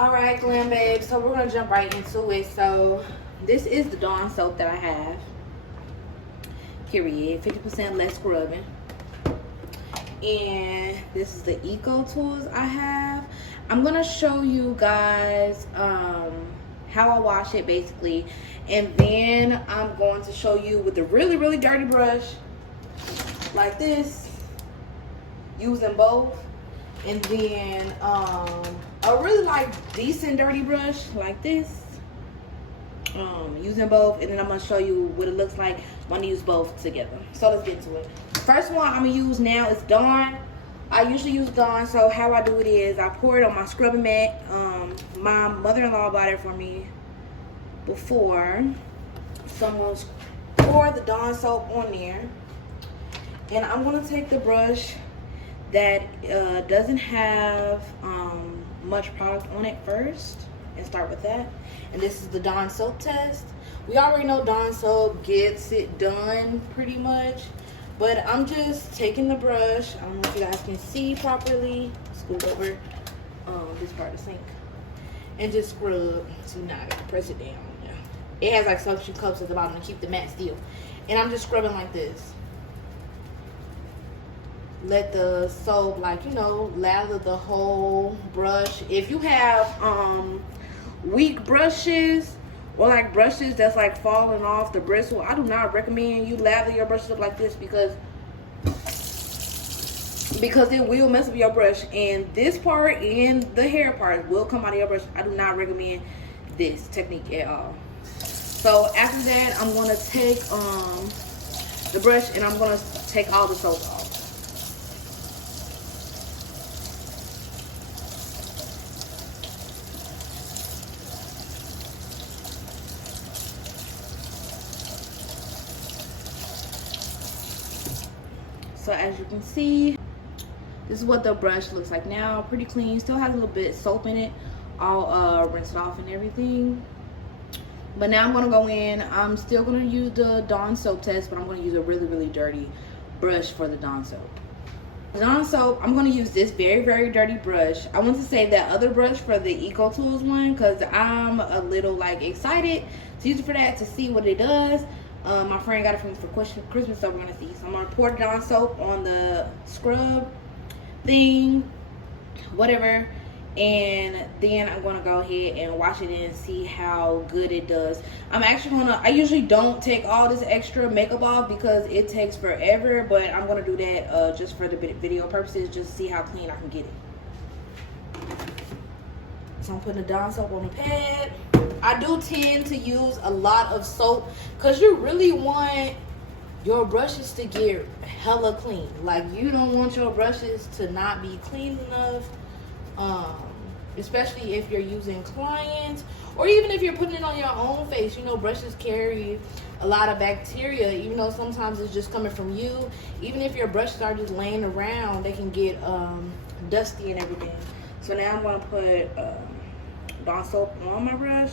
Alright, Glam Babes, so we're gonna jump right into it. So this is the Dawn soap that I have. Period. 50% less scrubbing. And this is the EcoTools I have. I'm gonna show you guys how I wash it basically, and then I'm going to show you with a really dirty brush like this, using both, and then a really decent dirty brush like this, using both, and then I'm gonna show you what it looks like when I use both together. So let's get into it. First one I'm gonna use now is Dawn. I usually use Dawn, so how I do it is I pour it on my scrubbing mat. My mother-in-law bought it for me before, so I'm gonna pour the Dawn soap on there, and I'm gonna take the brush that doesn't have much product on it first and start with that. And this is the Dawn soap test. We already know Dawn soap gets it done pretty much, but I'm just taking the brush. I don't know if you guys can see properly. Scoot over this part of the sink and just scrub. So now I gotta press it down. Yeah. It has like suction cups at the bottom to keep the mat still, and I'm just scrubbing like this. Let the soap, lather the whole brush. If you have weak brushes or like brushes that's like falling off the bristle, I do not recommend you lather your brushes up like this because it will mess up your brush, and this part and the hair part will come out of your brush. I do not recommend this technique at all. So after that, I'm gonna take the brush and I'm gonna take all the soap off. So as you can see, this is what the brush looks like now. Pretty clean. Still has a little bit of soap in it. I'll rinse it off and everything. But now I'm going to go in. I'm still going to use the Dawn soap test, but I'm going to use a really dirty brush for the Dawn soap. The Dawn soap, I'm going to use this very dirty brush. I want to save that other brush for the EcoTools one because I'm a little excited to use it for that, to see what it does. My friend got it for me for Christmas, so we're gonna see. So I'm gonna pour Dawn soap on the scrub thing, whatever, and then I'm gonna go ahead and wash it and see how good it does. I usually don't take all this extra makeup off because it takes forever, but I'm gonna do that just for the video purposes, just to see how clean I can get it. So I'm putting the Dawn soap on the pad. I do tend to use a lot of soap because you really want your brushes to get hella clean. Like, you don't want your brushes to not be clean enough, especially if you're using clients, or even if you're putting it on your own face. You know, brushes carry a lot of bacteria, even though sometimes it's just coming from you. Even if your brushes are just laying around, they can get dusty and everything. So now I'm going to put Dawn soap on my brush.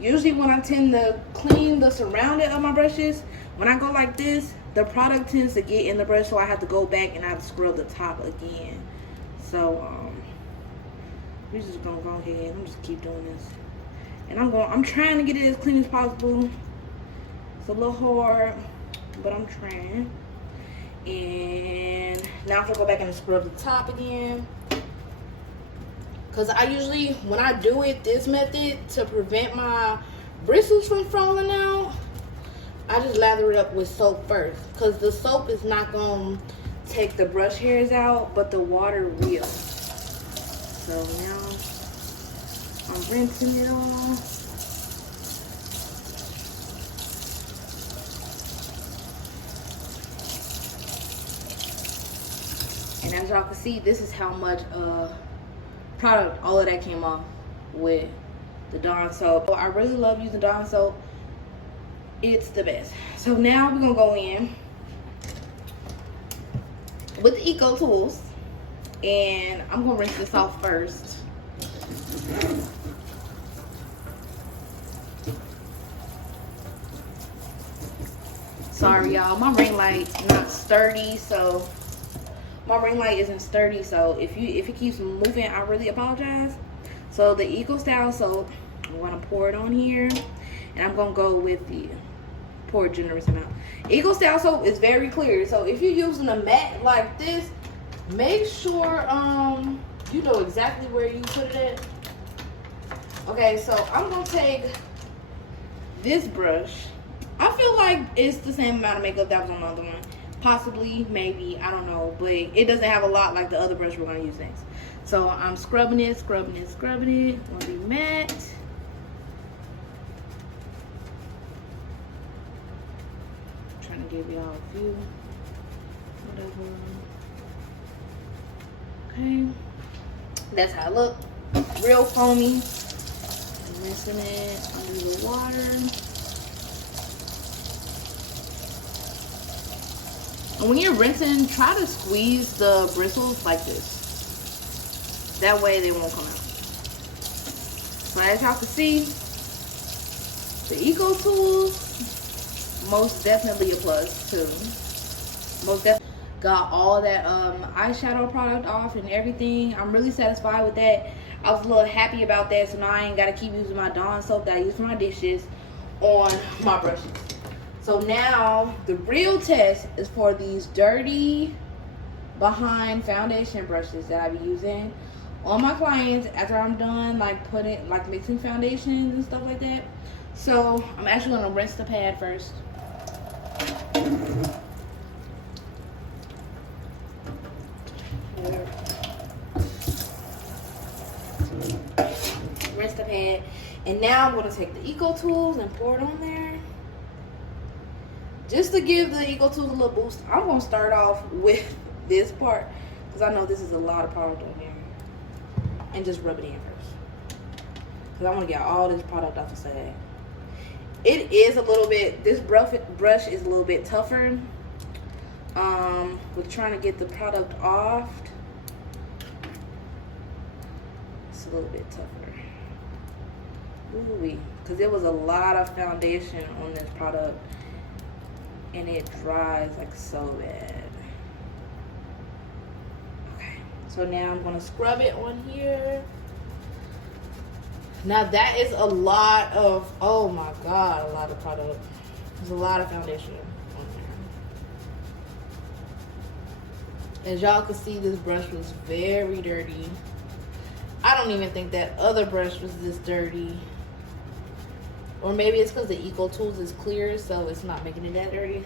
Usually when I tend to clean the surrounding of my brushes, when I go like this, the product tends to get in the brush, so I have to go back and I have to scrub the top again. So we're just gonna go ahead. I'm just keep doing this, and I'm trying to get it as clean as possible. It's a little hard, but I'm trying. And now I'm gonna go back and scrub the top again. Because I usually, when I do it this method to prevent my bristles from falling out, I just lather it up with soap first. Because the soap is not going to take the brush hairs out, but the water will. So now I'm rinsing it all. And as y'all can see, this is how much product all of that came off with the Dawn soap. I really love using Dawn soap. It's the best. So now we're gonna go in with the EcoTools, and I'm gonna rinse this off first. Sorry y'all, my ring light's not sturdy, so my ring light isn't sturdy, so if it keeps moving, I really apologize. So the Eco Style soap, I'm gonna pour it on here, and I'm gonna go with the pour a generous amount. Eco Style soap is very clear, so if you're using a mat like this, make sure you know exactly where you put it at. Okay, so I'm gonna take this brush. I feel like it's the same amount of makeup that was on the other one. Possibly, maybe, I don't know, but it doesn't have a lot like the other brush we're gonna use next. So I'm scrubbing it, scrubbing it, scrubbing it. Wanna be matte. Trying to give y'all a view. Whatever. Okay. That's how it look. Real foamy. Rinsing it under the water. And when you're rinsing, try to squeeze the bristles like this. That way they won't come out. So as y'all can see, the EcoTools, most definitely a plus too. Most definitely got all that eyeshadow product off and everything. I'm really satisfied with that. I was a little happy about that, so now I ain't gotta keep using my Dawn soap that I use for my dishes on my brushes. So now the real test is for these dirty behind foundation brushes that I be using on my clients after I'm done like mixing foundations and stuff like that. So I'm actually gonna rinse the pad first. Rinse the pad, and now I'm gonna take the EcoTools and pour it on there. Just to give the EcoTools a little boost, I'm gonna start off with this part because I know this is a lot of product on here, and just rub it in first because I want to get all this product off the side. It is a little bit, this brush is a little bit tougher with trying to get the product off. It's a little bit tougher. Ooh-wee, because there was a lot of foundation on this product and it dries like so bad. Okay, so now I'm gonna scrub it on here. Now that is a lot of, oh my God, a lot of product. There's a lot of foundation on there. As y'all can see, this brush was very dirty. I don't even think that other brush was this dirty. Or maybe it's because the EcoTools is clear, so it's not making it that dirty.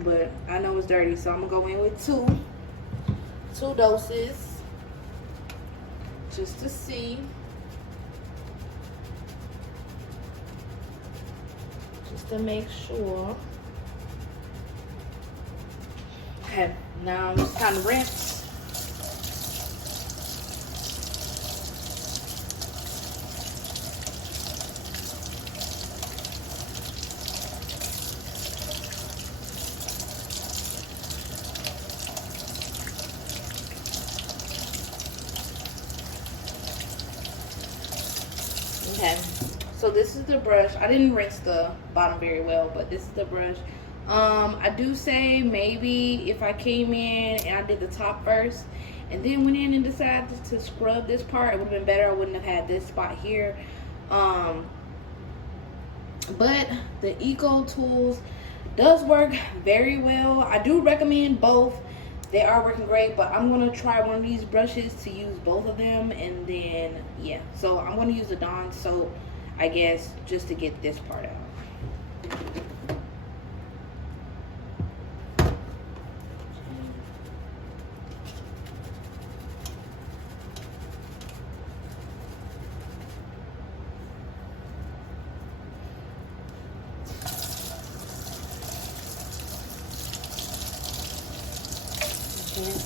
But I know it's dirty, so I'm gonna go in with two doses, just to see. Just to make sure. Okay, now I'm just kind of rinse. Okay, so this is the brush. I didn't rinse the bottom very well, but this is the brush. I do say maybe if I came in and I did the top first and then went in and decided to scrub this part, it would have been better. I wouldn't have had this spot here. But the EcoTools does work very well. I do recommend both. They are working great, but I'm gonna try one of these brushes to use both of them, and then yeah, so I'm gonna use the Dawn soap, I guess, just to get this part out.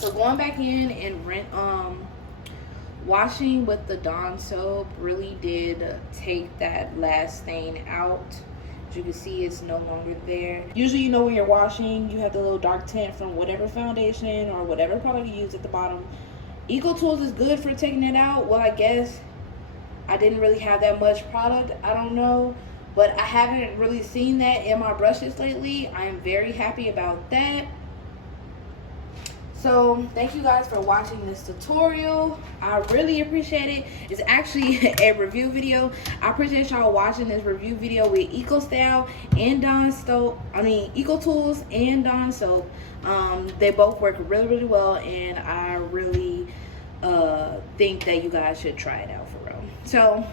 So going back in and washing with the Dawn soap really did take that last stain out. As you can see, it's no longer there. Usually, you know, when you're washing, you have the little dark tint from whatever foundation or whatever product you use at the bottom. EcoTools is good for taking it out. Well, I guess I didn't really have that much product. I don't know. But I haven't really seen that in my brushes lately. I am very happy about that. So thank you guys for watching this tutorial. I really appreciate it. It's actually a review video. I appreciate y'all watching this review video with EcoTools and EcoTools and Dawn soap. They both work really well, and I really think that you guys should try it out for real. So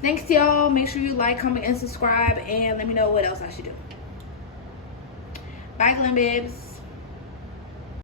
thanks to y'all. Make sure you like, comment, and subscribe, and let me know what else I should do. Bye, Glam Babes.